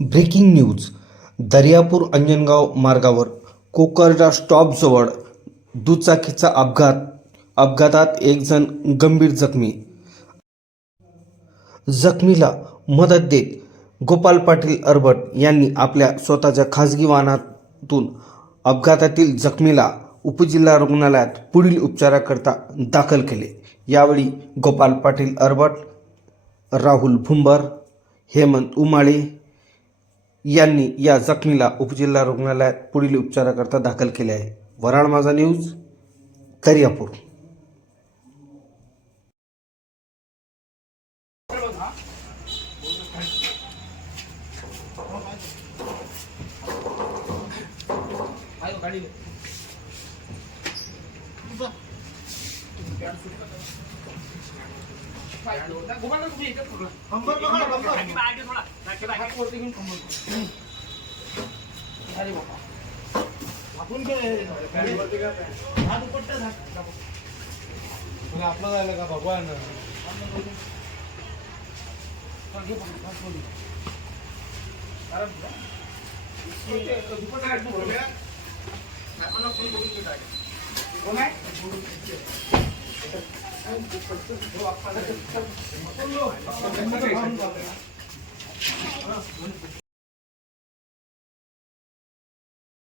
Breaking news. Daryapur Anjangaon मार्गावर कोकरडा स्टॉपजवळ दुचाकीचा अपघातात एक जण गंभीर जखमी. जखमीला मदत देत गोपाल पाटील अरबट यांनी आपल्या स्वतःच्या खासगी वाहनातून अपघातातील जखमीला उपजिल्हा रुग्णालयात पुढील उपचाराकरता दाखल केले. यावेळी गोपाल पाटील अरबट, राहुल भुंबर, हेमंत उमाळे यांनी या जखमीला उपजिल्हा रुग्णालयात पुढील उपचाराकरता दाखल केले आहे. वराड माझा न्यूज, दर्यापूर. आपलं जायला का भगवान